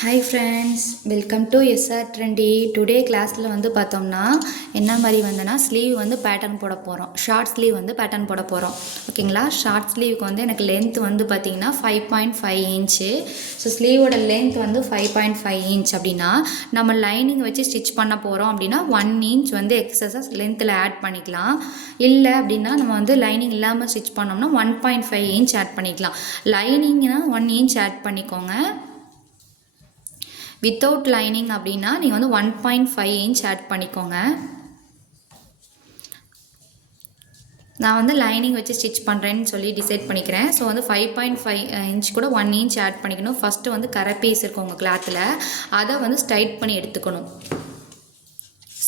Hi friends welcome to SR trendy today கிளாஸில் வந்து பார்த்தோம்னா என்ன மாதிரி வந்துன்னா ஸ்லீவ் வந்து பேட்டர்ன் போட போகிறோம் ஷார்ட் ஸ்லீவ் வந்து பேட்டர்ன் போட போகிறோம் ஓகேங்களா ஷார்ட் ஸ்லீவுக்கு வந்து எனக்கு லென்த் வந்து பார்த்தீங்கன்னா five point five inch so ஸ்லீவோட லென்த் வந்து ஃபைவ் பாயிண்ட் ஃபைவ் இன்ச் அப்படின்னா நம்ம லைனிங் வச்சு ஸ்டிச் பண்ண போகிறோம் அப்படின்னா ஒன் இன்ச் வந்து எக்ஸசஸ் லென்த்தில் ஆட் பண்ணிக்கலாம். இல்லை அப்படின்னா நம்ம வந்து லைனிங் இல்லாமல் ஸ்டிச் பண்ணோம்னா one point five inch add பண்ணிக்கலாம். லைனிங்னா ஒன் இன்ச் ஆட் பண்ணிக்கோங்க. வித்தவுட் லைனிங் அப்படின்னா நீங்கள் வந்து one point five inch add பண்ணிக்கோங்க. நான் வந்து லைனிங் வச்சு ஸ்டிச் பண்ணுறேன்னு சொல்லி டிசைட் பண்ணிக்கிறேன். ஸோ வந்து ஃபைவ் பாயிண்ட் ஃபைவ் இன்ச் கூட ஒன் இன்ச் ஆட் பண்ணிக்கணும். ஃபஸ்ட்டு வந்து கரை பீஸ் இருக்கும் உங்கள் கிளாத்தில் அதை வந்து ஸ்டைட் பண்ணி எடுத்துக்கணும்.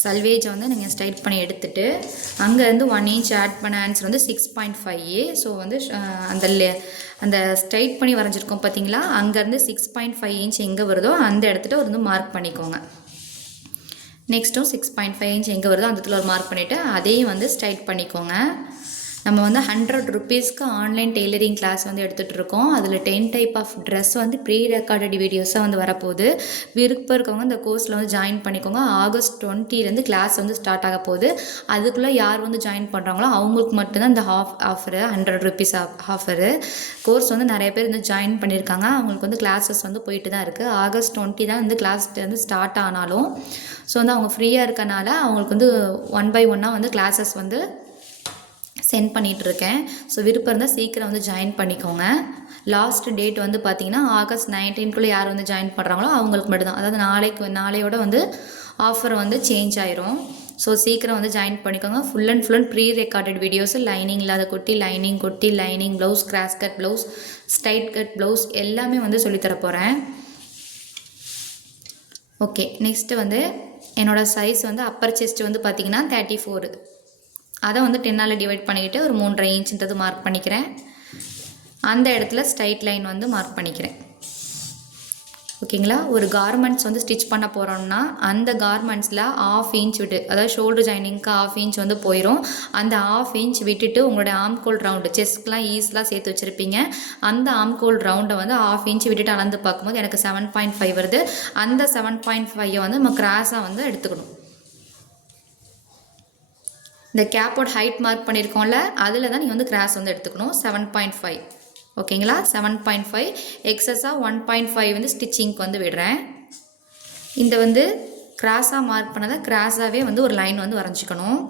சல்வேஜை வந்து நீங்கள் ஸ்ட்ரைட் பண்ணி எடுத்துட்டு அங்கேருந்து ஒன் இன்ச் ஆட் பண்ண ஆன்சர் வந்து சிக்ஸ் பாயிண்ட் ஃபைவ் ஸோ வந்து அந்த அந்த ஸ்ட்ரைட் பண்ணி வரைஞ்சிருக்கோம் பார்த்தீங்களா அங்கேருந்து சிக்ஸ் பாயிண்ட் ஃபைவ் இன்ச் எங்கே வருதோ அந்த இடத்துல ஒரு வந்து மார்க் பண்ணிக்கோங்க. நெக்ஸ்ட்டும் சிக்ஸ் பாயிண்ட் ஃபைவ் இன்ச் எங்கே வருதோ அந்த இடத்துல ஒரு மார்க் பண்ணிவிட்டு அதையும் வந்து ஸ்ட்ரைட் பண்ணிக்கோங்க. நம்ம வந்து ஹண்ட்ரட் ருபீஸ்க்கு ஆன்லைன் டெய்லரிங் கிளாஸ் வந்து எடுத்துகிட்டு இருக்கோம் அதில் டென் டைப் ஆஃப் ட்ரெஸ் வந்து ப்ரீ ரெக்கார்டட் வீடியோஸாக வந்து வரப்போகுது. விருப்பம் இருக்கவங்க இந்த கோர்ஸில் வந்து ஜாயின் பண்ணிக்கோங்க. ஆகஸ்ட் டுவெண்ட்டிலேருந்து கிளாஸ் வந்து ஸ்டார்ட் ஆக போகுது. அதுக்குள்ளே யார் வந்து ஜாயின் பண்ணுறாங்களோ அவங்களுக்கு மட்டும்தான் இந்த half offer hundred rupees offer course வந்து நிறைய பேர் வந்து ஜாயின் பண்ணியிருக்காங்க. அவங்களுக்கு வந்து கிளாஸஸ் வந்து போயிட்டு தான் இருக்குது ஆகஸ்ட் டுவெண்ட்டி தான் வந்து கிளாஸ் வந்து ஸ்டார்ட் ஆனாலும் ஸோ வந்து அவங்க ஃப்ரீயாக இருக்கனால அவங்களுக்கு வந்து ஒன் பை ஒன்னாக வந்து கிளாஸஸ் வந்து சென்ட் பண்ணிகிட்ருக்கேன் இருக்கேன் ஸோ விருப்பம் இருந்தால் சீக்கிரம் வந்து ஜாயின் பண்ணிக்கோங்க. லாஸ்ட் டேட் வந்து பார்த்தீங்கன்னா ஆகஸ்ட் நைன்டீன்குள்ளே யார் வந்து ஜாயின் பண்ணுறாங்களோ அவங்களுக்கு மட்டும்தான். அதாவது நாளைக்கு நாளையோட வந்து ஆஃபர் வந்து சேஞ்ச் ஆயிரும். ஸோ சீக்கிரம் வந்து ஜாயின் பண்ணிக்கோங்க. Full and full and pre recorded videos lining இல்லாத குட்டி லைனிங் குட்டி lining blouse cross cut blouse straight cut blouse எல்லாமே வந்து சொல்லித்தர போகிறேன் ஓகே நெக்ஸ்ட்டு வந்து என்னோடய சைஸ் வந்து அப்பர் செஸ்ட் வந்து பார்த்தீங்கன்னா தேர்ட்டி ஃபோரு அதை வந்து டென்னால் டிவைட் பண்ணிக்கிட்டு ஒரு மூன்றரை இன்ச்சுன்றது மார்க் பண்ணிக்கிறேன். அந்த இடத்துல ஸ்ட்ரைட் லைன் வந்து மார்க் பண்ணிக்கிறேன். ஓகேங்களா? ஒரு கார்மெண்ட்ஸ் வந்து ஸ்டிச் பண்ண போகிறோம்னா அந்த கார்மெண்ட்ஸில் ஆஃப் இன்ச் விட்டு அதாவது ஷோல்டர் ஜாயினிங்க்கு ஆஃப் இன்ச் வந்து போயிடும் அந்த ஆஃப் இன்ச் விட்டுட்டு உங்களோட ஆம்கோல் ரவுண்டு செஸ்ட்லாம் ஈஸ்லாம் சேர்த்து வச்சுருப்பீங்க. அந்த ஆம்கோல் ரவுண்டை வந்து ஆஃப் இன்ச் விட்டுட்டு அளந்து பார்க்கும்போது எனக்கு செவன் பாயிண்ட் ஃபைவ் வருது. அந்த செவன் பாயிண்ட் ஃபைவை வந்து நம்ம கிராஸாக வந்து எடுத்துக்கணும். இந்த கேப்போட ஹைட் மார்க் பண்ணியிருக்கோம்ல அதில் தான் நீங்கள் வந்து கிராஸ் வந்து எடுத்துக்கணும். செவன் பாயிண்ட் ஃபைவ் ஓகேங்களா? செவன் பாயிண்ட் ஃபைவ் எக்ஸஸாக ஒன் பாயிண்ட் ஃபைவ் வந்து ஸ்டிச்சிங்க்கு வந்து விடுறேன். இந்த வந்து கிராஸாக மார்க் பண்ணதை கிராஸாகவே வந்து ஒரு லைன் வந்து வரைஞ்சிக்கணும்.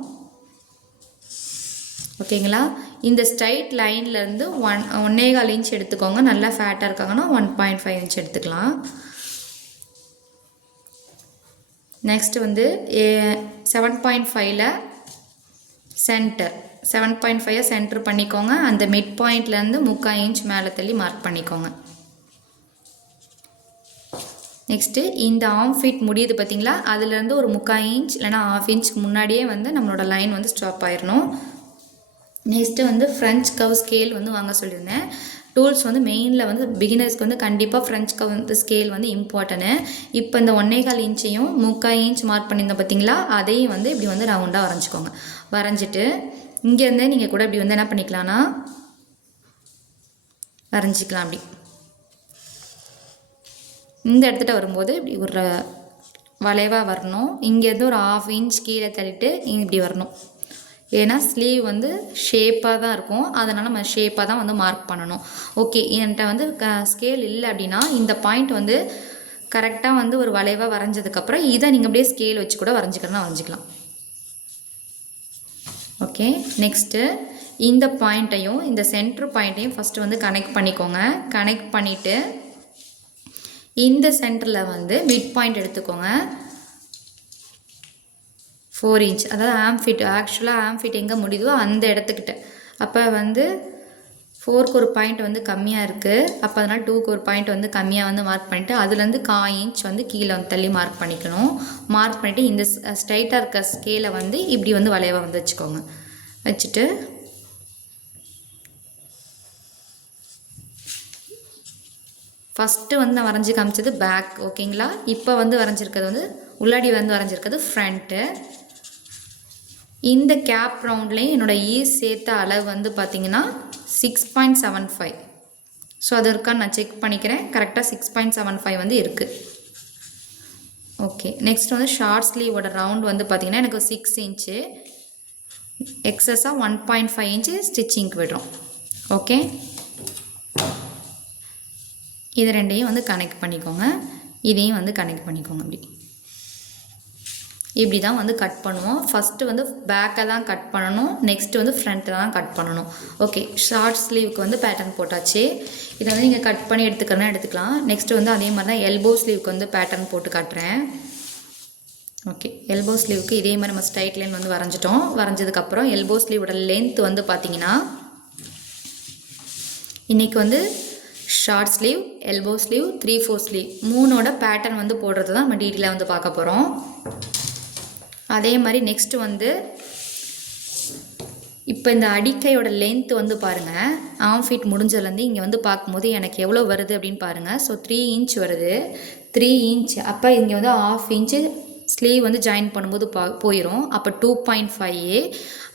ஓகேங்களா? இந்த ஸ்ட்ரைட் லைன்லேருந்து ஒன் ஒன்னே கால் இன்ச் எடுத்துக்கோங்க. நல்லா ஃபேட்டாக இருக்காங்கன்னா ஒன் பாயிண்ட் ஃபைவ் இன்ச் எடுத்துக்கலாம். நெக்ஸ்ட் வந்து செவன் பாயிண்ட் ஃபைவ்ல சென்டர் செவன் பாயிண்ட் ஃபைவை சென்டர் பண்ணிக்கோங்க. அந்த மிட் பாயிண்ட்லேருந்து முக்கால் இன்ச் மேலே தள்ளி மார்க் பண்ணிக்கோங்க. நெக்ஸ்ட்டு இந்த ஆம் ஃபிட் முடியுது பார்த்தீங்களா அதுலேருந்து ஒரு முக்கால் இன்ச் இல்லைனா ஆஃப் இன்ச்சுக்கு முன்னாடியே வந்து நம்மளோட லைன் வந்து ஸ்டாப் ஆயிடணும் நெக்ஸ்ட்டு வந்து ஃப்ரெஞ்ச் கவ் ஸ்கேல் வந்து வாங்க சொல்லியிருந்தேன். டூல்ஸ் வந்து மெயினில் வந்து பிகினர்ஸ்க்கு வந்து கண்டிப்பாக ஃப்ரெஞ்சுக்கு வந்து ஸ்கேல் வந்து இம்பார்ட்டனு இப்போ இந்த ஒன்னே கால் இன்ச்சையும் முக்கால் இன்ச் மார்க் பண்ணியிருந்தோம் பார்த்தீங்களா அதையும் வந்து இப்படி வந்து ரவுண்டாக வரைஞ்சிக்கோங்க. வரைஞ்சிட்டு இங்கேருந்தே நீங்கள் கூட இப்படி வந்து என்ன பண்ணிக்கலாம்னா வரைஞ்சிக்கலாம் அப்படி. இந்த இடத்துல வரும்போது இப்படி ஒரு வளைவாக வரணும். இங்கேருந்து ஒரு ஆஃப் இன்ச் கீழே தள்ளிட்டு இப்படி வரணும். ஏன்னா ஸ்லீவ் வந்து ஷேப்பாக தான் இருக்கும். அதனால் நம்ம ஷேப்பாக தான் வந்து மார்க் பண்ணணும். ஓகே என்கிட்ட வந்து ஸ்கேல் இல்லை அப்படின்னா இந்த பாயிண்ட் வந்து கரெக்டாக வந்து ஒரு வளைவாக வரைஞ்சதுக்கப்புறம் இதை நீங்கள் அப்படியே ஸ்கேல் வச்சு கூட வரைஞ்சிக்கலாம் வரைஞ்சிக்கலாம். ஓகே நெக்ஸ்ட்டு இந்த பாயிண்ட்டையும் இந்த சென்டர் பாயிண்ட்டையும் ஃபஸ்ட்டு வந்து கனெக்ட் பண்ணிக்கோங்க. கனெக்ட் பண்ணிவிட்டு இந்த சென்டரில் வந்து மிட் பாயிண்ட் எடுத்துக்கோங்க. ஃபோர் இன்ச் அதாவது ஆம்ஃபிட் ஆக்சுவலாக ஆம்ஃபிட் எங்கே முடியுதோ அந்த இடத்துக்கிட்ட. அப்போ வந்து ஃபோருக்கு ஒரு பாயிண்ட் வந்து கம்மியாக இருக்குது அப்போ அதனால் டூக்கு ஒரு பாயிண்ட் வந்து கம்மியாக வந்து மார்க் பண்ணிவிட்டு அதுலேருந்து கா இன்ச் வந்து கீழே வந்து தள்ளி மார்க் பண்ணிக்கணும். மார்க் பண்ணிவிட்டு இந்த ஸ்ட்ரைட்டாக இருக்க ஸ்கேலை வந்து இப்படி வந்து வளைவாக வந்து வச்சுக்கோங்க. வச்சுட்டு ஃபஸ்ட்டு வந்து நான் வரைஞ்சி காமிச்சது பேக் ஓகேங்களா இப்போ வந்து வரைஞ்சிருக்கிறது வந்து உள்ளாடி வந்து வரைஞ்சிருக்கிறது ஃப்ரண்ட்டு இந்த கேப் ரவுண்ட்லேயும் என்னோட ஈ சேர்த்த அளவு வந்து பார்த்திங்கன்னா six point seven five so அது இருக்கான்னு நான் செக் பண்ணிக்கிறேன். கரெக்டாக சிக்ஸ் பாயிண்ட் செவன் ஃபைவ் வந்து இருக்குது ஓகே நெக்ஸ்ட் வந்து ஷார்ட் ஸ்லீவோட ரவுண்ட் வந்து பார்த்திங்கன்னா எனக்கு சிக்ஸ் இன்ச்சு எக்ஸஸாக ஒன் பாயிண்ட் ஃபைவ் இன்ச்சு ஸ்டிச்சிங்க்கு விடுறோம் ஓகே இது ரெண்டையும் வந்து கனெக்ட் பண்ணிக்கோங்க. இதையும் வந்து கனெக்ட் பண்ணிக்கோங்க அப்படி. இப்படி தான் வந்து கட் பண்ணுவோம். ஃபஸ்ட்டு வந்து பேக்கை தான் கட் பண்ணணும். நெக்ஸ்ட்டு வந்து ஃப்ரண்ட்டை தான் கட் பண்ணணும். ஓகே ஷார்ட் ஸ்லீவுக்கு வந்து பேட்டர்ன் போட்டாச்சு. இதை வந்து நீங்கள் கட் பண்ணி எடுத்துக்கிறனா எடுத்துக்கலாம். நெக்ஸ்ட்டு வந்து அதே மாதிரி தான் எல்போ ஸ்லீவுக்கு வந்து பேட்டர்ன் போட்டு காட்டுறேன். ஓகே எல்போ ஸ்லீவுக்கு இதே மாதிரி நம்ம ஸ்ட்ரைட் லைன் வந்து வரைஞ்சிட்டோம். வரைஞ்சதுக்கப்புறம் எல்போ ஸ்லீவோட லென்த் வந்து பார்த்தீங்கன்னா இன்றைக்கி வந்து short sleeve elbow sleeve three four sleeve மூணோட pattern வந்து போடுறது தான் நம்ம டீட்டெயிலாக வந்து பார்க்க போகிறோம் அதே மாதிரி நெக்ஸ்ட்டு வந்து இப்போ இந்த அடிக்கையோட லென்த் வந்து பாருங்கள் ஆம் ஃபீட் முடிஞ்சதுலேருந்து இங்கே வந்து பார்க்கும்போது எனக்கு எவ்வளோ வருது அப்படின்னு பாருங்கள் ஸோ த்ரீ இன்ச் வருது. த்ரீ இன்ச் அப்போ இங்கே வந்து ஆஃப் இன்ச்சு ஸ்லீவ் வந்து ஜாயின் பண்ணும்போது பா போயிடும் அப்போ டூ பாயிண்ட் ஃபைவ்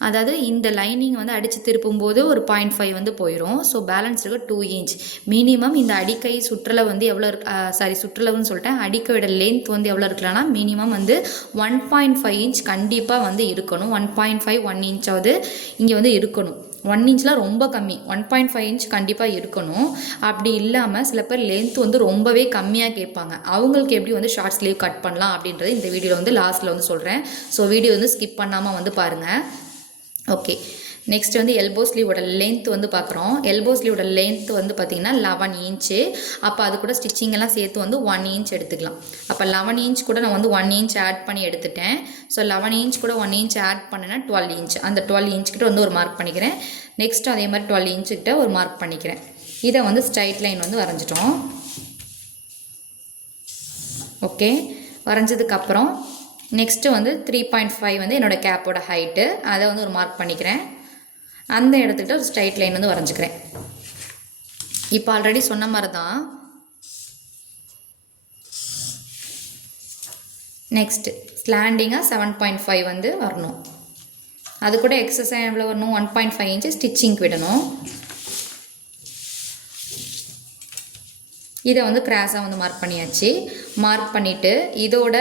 அதாவது இந்த லைனிங் வந்து அடித்து திருப்பும்போது ஒரு பாயிண்ட் ஃபைவ் வந்து போயிடும் ஸோ பேலன்ஸ் இருக்க டூ இன்ச் மினிமம் இந்த அடிக்கை சுற்றளவு வந்து எவ்வளோ இருக்கு சாரி சுற்றளவுன்னு சொல்லிட்டேன். அடிக்கையோட லென்த் வந்து எவ்வளோ இருக்கலாம்னா மினிமம் வந்து ஒன் பாயிண்ட் ஃபைவ் இன்ச் கண்டிப்பாக வந்து இருக்கணும். ஒன் பாயிண்ட் ஃபைவ் ஒன் இன்ச்சாவது இங்கே வந்து இருக்கணும். ஒன் இன்ச்லாம் ரொம்ப கம்மி. ஒன் பாயிண்ட் ஃபைவ் இன்ச் கண்டிப்பாக இருக்கணும். அப்படி இல்லாமல் சில பேர் லென்த் வந்து ரொம்பவே கம்மியாக கேட்பாங்க. அவங்களுக்கு எப்படி வந்து ஷார்ட் ஸ்லீவ் கட் பண்ணலாம் அப்படின்றது இந்த வீடியோவில் வந்து லாஸ்ட்டில் வந்து சொல்கிறேன் ஸோ வீடியோ வந்து ஸ்கிப் பண்ணாமல் வந்து பாருங்கள் ஓகே நெக்ஸ்ட் வந்து எல்போ ஸ்லீவோட லென்த் வந்து பார்க்குறோம். எல்போ ஸ்லீவோட லென்த் வந்து பார்த்திங்கன்னா லெவன் இன்ச்சு அப்போ அது கூட ஸ்டிச்சிங் எல்லாம் சேர்த்து வந்து ஒன் இன்ச் எடுத்துக்கலாம். அப்போ லெவன் இன்ச் கூட நான் வந்து ஒன் இன்ச் ஆட் பண்ணி எடுத்துட்டேன். ஸோ லெவன் இன்ச் கூட ஒன் இன்ச் ஆட் பண்ணேன்னா டுவெல் இன்ச் அந்த டுவெல் இன்ச் கிட்ட வந்து ஒரு மார்க் பண்ணிக்கிறேன். நெக்ஸ்ட் அதே மாதிரி டுவெல் இன்ச்சுக்கிட்ட ஒரு மார்க் பண்ணிக்கிறேன். இதை வந்து ஸ்ட்ரைட் லைன் வந்து வரைஞ்சிட்டோம். ஓகே வரைஞ்சதுக்கப்புறம் நெக்ஸ்ட்டு வந்து த்ரீ பாயிண்ட் ஃபைவ் வந்து என்னோடய கேப்போட ஹைட்டு அதை வந்து ஒரு மார்க் பண்ணிக்கிறேன். அந்த இடத்துக்கிட்ட ஒரு ஸ்ட்ரைட் லைன் வந்து வரைஞ்சிக்கிறேன். இப்போ ஆல்ரெடி சொன்ன மாதிரி தான் நெக்ஸ்ட்டு ஸ்லாண்டிங்காக செவன் பாயிண்ட் ஃபைவ் வந்து வரணும். அது கூட எக்ஸசைஸ் எவ்வளோ வரணும்? One point five inch stitching விடணும். இதை வந்து கிராஸாக வந்து மார்க் பண்ணியாச்சு. மார்க் பண்ணிவிட்டு இதோட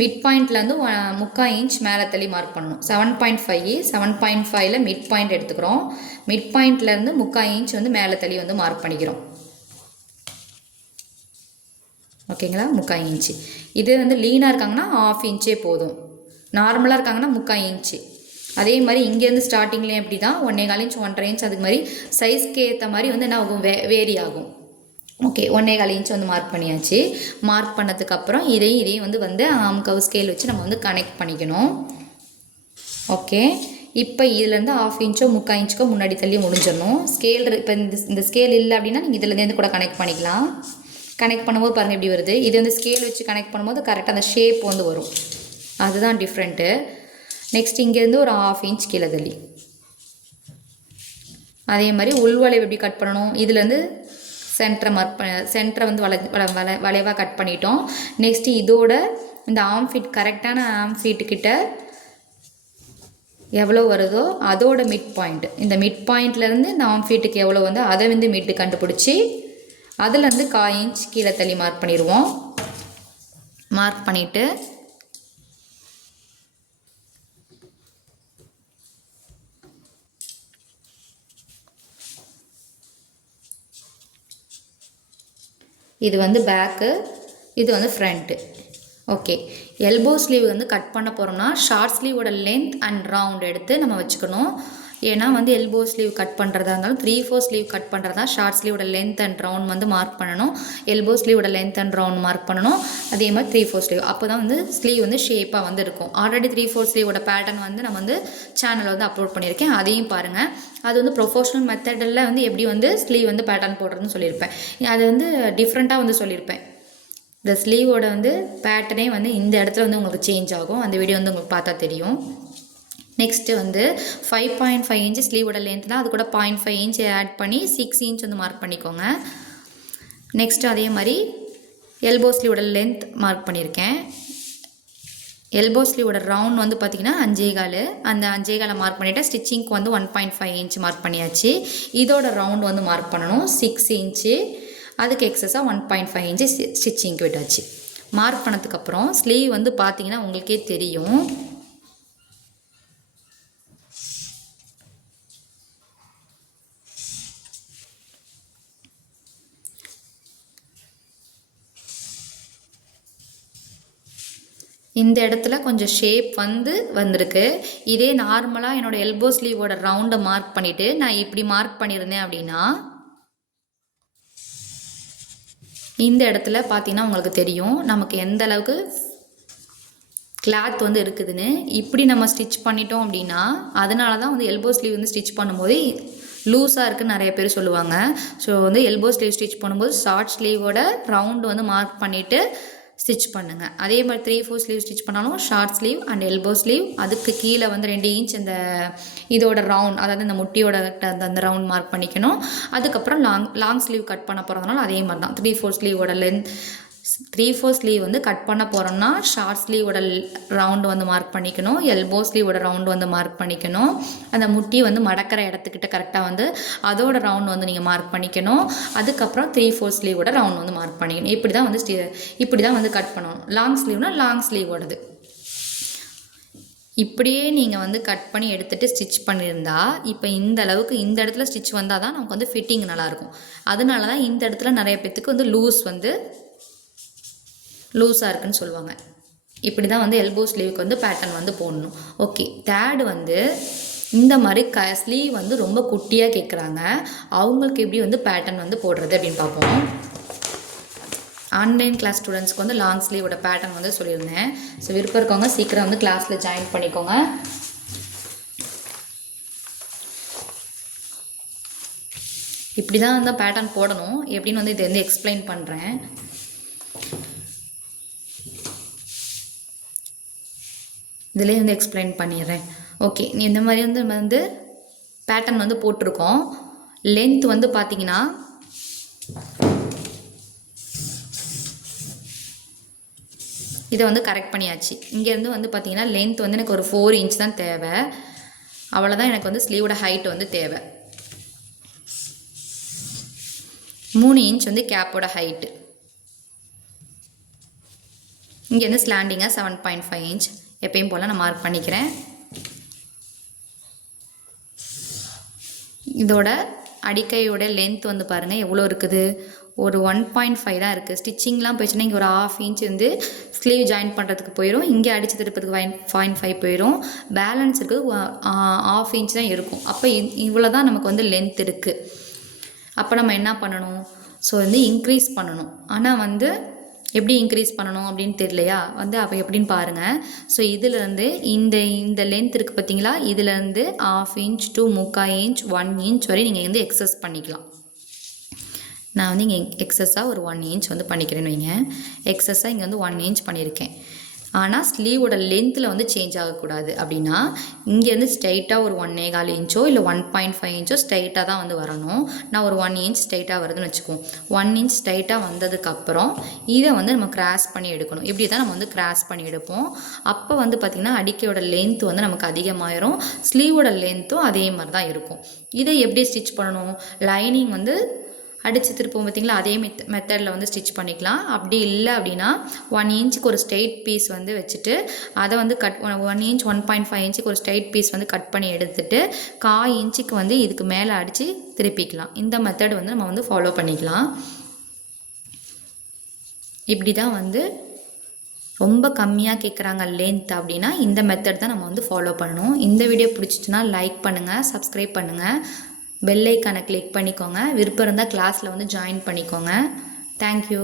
மிட் பாயிண்ட்லேருந்து முக்கால் இன்ச் மேலே தள்ளி மார்க் பண்ணணும். Seven point five seven point ஃபைவ்ல மிட் பாயிண்ட் எடுத்துக்கிறோம். மிட் பாயிண்ட்லேருந்து முக்கால் இன்ச் வந்து மேலே தள்ளி வந்து மார்க் பண்ணிக்கிறோம். ஓகேங்களா முக்கால் இன்ச்சு இது வந்து லீனாக இருக்காங்கன்னா ஆஃப் இன்ச்சே போதும். நார்மலாக இருக்காங்கன்னா முக்கால் இன்ச்சு அதே மாதிரி இங்கேருந்து ஸ்டார்டிங்லேயும் எப்படி தான் ஒன்றே கால் இன்ச் ஒன்றரை இன்ச் அதுக்கு மாதிரி சைஸ்க்கு ஏற்ற மாதிரி வந்து என்ன ஆகும்? வே வேரி ஆகும். ஓகே ஒன்றே கால் இன்ச் வந்து மார்க் பண்ணியாச்சு. மார்க் பண்ணதுக்கப்புறம் இதையும் இதையும் வந்து வந்து um, ஆம்கவு ஸ்கேல் வச்சு நம்ம வந்து கனெக்ட் பண்ணிக்கணும். ஓகே இப்போ இதுலேருந்து ஆஃப் இன்ச்சோ முக்கால் இன்ச்சுக்கோ முன்னாடி தள்ளி முடிஞ்சிடணும். ஸ்கேல் இப்போ இந்த இந்த ஸ்கேல் இல்லை அப்படின்னா நீங்கள் இதுலேருந்து கூட கனெக்ட் பண்ணிக்கலாம். கனெக்ட் பண்ணும்போது பாருங்கள் எப்படி வருது. இது வந்து ஸ்கேல் வச்சு கனெக்ட் பண்ணும்போது கரெக்டாக அந்த ஷேப் வந்து வரும். அதுதான் டிஃப்ரெண்ட்டு நெக்ஸ்ட் இங்கேருந்து ஒரு ஆஃப் இன்ச் கீழே தள்ளி. அதே மாதிரி உள்வளைவு எப்படி கட் பண்ணணும்? இதுலேருந்து சென்டரை மார்க் பண்ண சென்டரை வந்து வளை வள வளைவாக கட் பண்ணிட்டோம். நெக்ஸ்ட்டு இதோட இந்த ஆம் ஃபிட் கரெக்டான ஆம் கிட்ட எவ்வளோ வருதோ அதோட மிட் பாயிண்ட் இந்த மிட் பாயிண்ட்லேருந்து இந்த ஆம் ஃபீட்டுக்கு எவ்வளோ வந்து அதை வந்து மிட்டு கண்டுபிடிச்சி அதுலேருந்து கா இன்ச் கீழே தள்ளி மார்க் பண்ணிடுவோம். மார்க் பண்ணிவிட்டு இது வந்து பேக்கு இது வந்து ஃப்ரண்ட்டு ஓகே எல்போ ஸ்லீவ் வந்து கட் பண்ண போகிறோம்னா ஷார்ட் ஸ்லீவோட லென்த் அண்ட் ரவுண்ட் எடுத்து நம்ம வச்சுக்கணும். ஏன்னா வந்து எல்போ ஸ்லீவ் கட் பண்ணுறதா இருந்தாலும் த்ரீ ஃபோர் ஸ்லீவ் கட் பண்ணுறதா ஷார்ட் ஸ்லீவோட லென்த் அண்ட் ரவுண்ட் வந்து மார்க் பண்ணணும். எல்போ ஸ்லீவோட லென்த் அண்ட் ரவுண்ட் மார்க் பண்ணணும். அதே மாதிரி த்ரீ ஃபோர் ஸ்லீவ் அப்போ தான் வந்து ஸ்லீவ் வந்து ஷேப்பாக வந்து இருக்கும். ஆல்ரெடி த்ரீ ஃபோர் ஸ்லீவோட பேட்டர்ன் வந்து நம்ம வந்து சேனலில் வந்து அப்லோட் பண்ணியிருக்கேன். அதையும் பாருங்கள் அது வந்து ப்ரொஃபஷனல் மெத்தடில் வந்து எப்படி வந்து ஸ்லீவ் வந்து பேட்டர்ன் போடுறதுன்னு சொல்லியிருப்பேன். அது வந்து டிஃப்ரெண்ட்டாக வந்து சொல்லியிருப்பேன். இந்த ஸ்லீவோட வந்து பேட்டர்னே வந்து இந்த இடத்துல வந்து உங்களுக்கு சேஞ்ச் ஆகும். அந்த வீடியோ வந்து உங்களுக்கு பார்த்தா தெரியும். நெக்ஸ்ட்டு வந்து ஃபைவ் பாயிண்ட் ஃபைவ் இன்ச்சு ஸ்லீவோட லென்த் தான். அது கூட பாயிண்ட் ஃபைவ் இன்ச் ஆட் பண்ணி சிக்ஸ் இன்ச் வந்து மார்க் பண்ணிக்கோங்க. நெக்ஸ்ட்டு அதே மாதிரி எல்போ ஸ்லீவோட லென்த் மார்க் பண்ணியிருக்கேன் எல்போ ஸ்லீவோட ரவுண்ட் வந்து பார்த்திங்கன்னா அஞ்சே கால். அந்த அஞ்சே காலை மார்க் பண்ணிவிட்டு ஸ்டிச்சிங்க்கு வந்து one point five inch mark பண்ணியாச்சு. இதோட ரவுண்ட் வந்து மார்க் பண்ணணும். சிக்ஸ் இன்ச்சு அதுக்கு எக்ஸஸாக ஒன் பாயிண்ட் ஃபைவ் இன்ச்சு ஸ்டிச்சிங்க்கு விட்டாச்சு. மார்க் பண்ணதுக்கப்புறம் ஸ்லீவ் வந்து பார்த்தீங்கன்னா உங்களுக்கே தெரியும். இந்த இடத்துல கொஞ்சம் ஷேப் வந்து வந்திருக்கு. இதே நார்மலாக என்னோடய எல்போ ஸ்லீவோட ரவுண்டை மார்க் பண்ணிவிட்டு நான் இப்படி மார்க் பண்ணியிருந்தேன் அப்படின்னா இந்த இடத்துல பார்த்தீங்கன்னா உங்களுக்கு தெரியும் நமக்கு எந்த அளவுக்கு கிளாத் வந்து இருக்குதுன்னு. இப்படி நம்ம ஸ்டிச் பண்ணிட்டோம் அப்படின்னா அதனால தான் வந்து எல்போ ஸ்லீவ் வந்து ஸ்டிச் பண்ணும்போது லூஸாக இருக்குன்னு நிறைய பேர் சொல்லுவாங்க. ஸோ வந்து எல்போ ஸ்லீவ் ஸ்டிச் பண்ணும்போது ஷார்ட் ஸ்லீவோட ரவுண்டு வந்து மார்க் பண்ணிவிட்டு ஸ்டிச் பண்ணுங்கள் அதே மாதிரி த்ரீ ஃபோர் ஸ்லீவ் ஸ்டிச் பண்ணாலும் short sleeve and elbow sleeve அதுக்கு கீழே வந்து ரெண்டு இன்ச் இந்த இதோட ரவுண்ட் அதாவது இந்த முட்டியோட அந்த அந்த ரவுண்ட் மார்க் பண்ணிக்கணும். அதுக்கப்புறம் லாங் லாங் ஸ்லீவ் கட் பண்ண போகிறதுனால அதே மாதிரி தான் த்ரீ ஃபோர் ஸ்லீவோட லென்த் த்ரீ ஃபோர் ஸ்லீவ் வந்து கட் பண்ண போகிறோம்னா ஷார்ட் ஸ்லீவோட ரவுண்டு வந்து மார்க் பண்ணிக்கணும். எல்போ ஸ்லீவோட ரவுண்டு வந்து மார்க் பண்ணிக்கணும். அந்த முட்டி வந்து மடக்கிற இடத்துக்கிட்ட கரெக்டாக வந்து அதோட ரவுண்ட் வந்து நீங்கள் மார்க் பண்ணிக்கணும். அதுக்கப்புறம் த்ரீ ஃபோர் ஸ்லீவோட ரவுண்ட் வந்து மார்க் பண்ணிக்கணும். இப்படி தான் வந்து இப்படி தான் வந்து கட் பண்ணணும். லாங் ஸ்லீவ்னா லாங் ஸ்லீவோடது இப்படியே நீங்கள் வந்து கட் பண்ணி எடுத்துகிட்டு ஸ்டிச் பண்ணியிருந்தா இப்போ இந்த அளவுக்கு இந்த இடத்துல ஸ்டிச் வந்தால் தான் நமக்கு வந்து ஃபிட்டிங் நல்லாயிருக்கும் அதனால தான் இந்த இடத்துல நிறைய பேத்துக்கு வந்து லூஸ் வந்து லூஸாக இருக்குன்னு சொல்லுவாங்க. இப்படி தான் வந்து எல்போ ஸ்லீவுக்கு வந்து பேட்டர்ன் வந்து போடணும். ஓகே தேர்டு வந்து இந்த மாதிரி க ஸ்லீவ் வந்து ரொம்ப குட்டியாக கேட்குறாங்க அவங்களுக்கு எப்படி வந்து பேட்டர்ன் வந்து போடுறது அப்படின்னு பார்ப்போம். ஆன்லைன் கிளாஸ் ஸ்டூடெண்ட்ஸ்க்கு வந்து லாங் ஸ்லீவோட பேட்டர்ன் வந்து சொல்லியிருந்தேன். ஸோ விருப்பம் இருக்கவங்க சீக்கிரம் வந்து கிளாஸில் ஜாயின் பண்ணிக்கோங்க. இப்படி தான் வந்து பேட்டர்ன் போடணும். எப்படின்னு வந்து இதை வந்து எக்ஸ்பிளைன் பண்ணுறேன் இதிலே வந்து எக்ஸ்பிளைன் பண்ணிடுறேன். ஓகே நீ இந்த மாதிரி வந்து நம்ம வந்து பேட்டர்ன் வந்து போட்டிருக்கோம். லென்த் வந்து பார்த்தீங்கன்னா இதை வந்து கரெக்ட் பண்ணியாச்சு. இங்கேருந்து வந்து பார்த்தீங்கன்னா லென்த் வந்து எனக்கு ஒரு ஃபோர் இன்ச் தான் தேவை. அவ்வளோதான் எனக்கு வந்து ஸ்லீவோட ஹைட் வந்து தேவை. மூணு இன்ச் வந்து கேப்போட ஹைட்டு இங்கேருந்து ஸ்லாண்டிங்காக செவன் பாயிண்ட் ஃபைவ் இன்ச் எப்பயும் போல் நான் மார்க் பண்ணிக்கிறேன். இதோட அடிக்கையோட லென்த் வந்து பாருங்கள் எவ்வளோ இருக்குது? ஒரு ஒன் பாயிண்ட் ஃபைவ் தான் இருக்குது ஸ்டிச்சிங்லாம் போயிடுச்சுன்னா இங்கே ஒரு ஆஃப் இன்ச் வந்து ஸ்லீவ் ஜாயின் பண்ணுறதுக்கு போயிடும் இங்கே அடித்து திருப்பதுக்கு ஃபைன் பாயிண்ட் ஃபைவ் போயிடும் பேலன்ஸ் இருக்குது ஆஃப் இன்ச் தான் இருக்கும். அப்போ இவ்வளோ தான் நமக்கு வந்து லென்த் இருக்குது அப்போ நம்ம என்ன பண்ணணும்? ஸோ வந்து இன்க்ரீஸ் பண்ணணும். ஆனால் வந்து எப்படி இன்க்ரீஸ் பண்ணணும் அப்படின்னு தெரியலையா? வந்து அப்போ எப்படின்னு பாருங்கள் ஸோ இதிலேருந்து இந்த இந்த லென்த் இருக்குது பார்த்தீங்களா இதுலேருந்து ஆஃப் இன்ச் டூ முக்கால் இன்ச் ஒன் இன்ச் வரை நீங்கள் வந்து எக்ஸஸ் பண்ணிக்கலாம். நான் வந்து இங்கே எக்ஸஸாக ஒரு ஒன் இன்ச் வந்து பண்ணிக்கிறேன்னு வைங்க. எக்ஸஸாக இங்கே வந்து ஒன் இன்ச் பண்ணியிருக்கேன். ஆனால் ஸ்லீவோட லென்த்தில் வந்து சேஞ்ச் ஆகக்கூடாது. அப்படின்னா இங்கேருந்து ஸ்ட்ரைட்டாக ஒரு ஒன் கால் இன்ச்சோ இல்லை ஒன் பாயிண்ட் ஃபைவ் இன்ச்சோ ஸ்ட்ரைட்டாக தான் வந்து வரணும். நான் ஒரு ஒன் இன்ச் ஸ்ட்ரைட்டாக வருதுன்னு வச்சுக்குவோம். ஒன் இன்ச் ஸ்ட்ரைட்டாக வந்ததுக்கப்புறம் இதை வந்து நம்ம கிராஸ் பண்ணி எடுக்கணும். இப்படி தான் நம்ம வந்து கிராஸ் பண்ணி எடுப்போம். அப்போ வந்து பார்த்திங்கன்னா அடிக்கையோட லென்த் வந்து நமக்கு அதிகமாயிரும். ஸ்லீவோட லென்த்தும் அதே மாதிரி தான் இருக்கும். இதை எப்படி ஸ்டிச் பண்ணணும்? லைனிங் வந்து அடித்து திருப்போம் பார்த்திங்களா அதே மெத் மெத்தடில் வந்து ஸ்டிச் பண்ணிக்கலாம். அப்படி இல்லை அப்படின்னா ஒன் இன்ச்சுக்கு ஒரு ஸ்ட்ரெயிட் பீஸ் வந்து வச்சுட்டு அதை வந்து cut one inch one point five இன்ச்சுக்கு ஒரு ஸ்ட்ரெயிட் பீஸ் வந்து கட் பண்ணி எடுத்துட்டு காய் இன்ச்சுக்கு வந்து இதுக்கு மேலே அடித்து திருப்பிக்கலாம். இந்த மெத்தட் வந்து நம்ம வந்து ஃபாலோ பண்ணிக்கலாம். இப்படி தான் வந்து ரொம்ப கம்மியாக கேட்குறாங்க லென்த் அப்படின்னா இந்த மெத்தட் தான் நம்ம வந்து ஃபாலோ பண்ணணும். இந்த வீடியோ பிடிச்சிச்சுன்னா லைக் பண்ணுங்கள் சப்ஸ்கிரைப் பண்ணுங்கள் பெல்லைக்கானை கிளிக் பண்ணிக்கோங்க. விருப்பம் இருந்தால் கிளாஸில் வந்து ஜாயின் பண்ணிக்கோங்க. தேங்க்யூ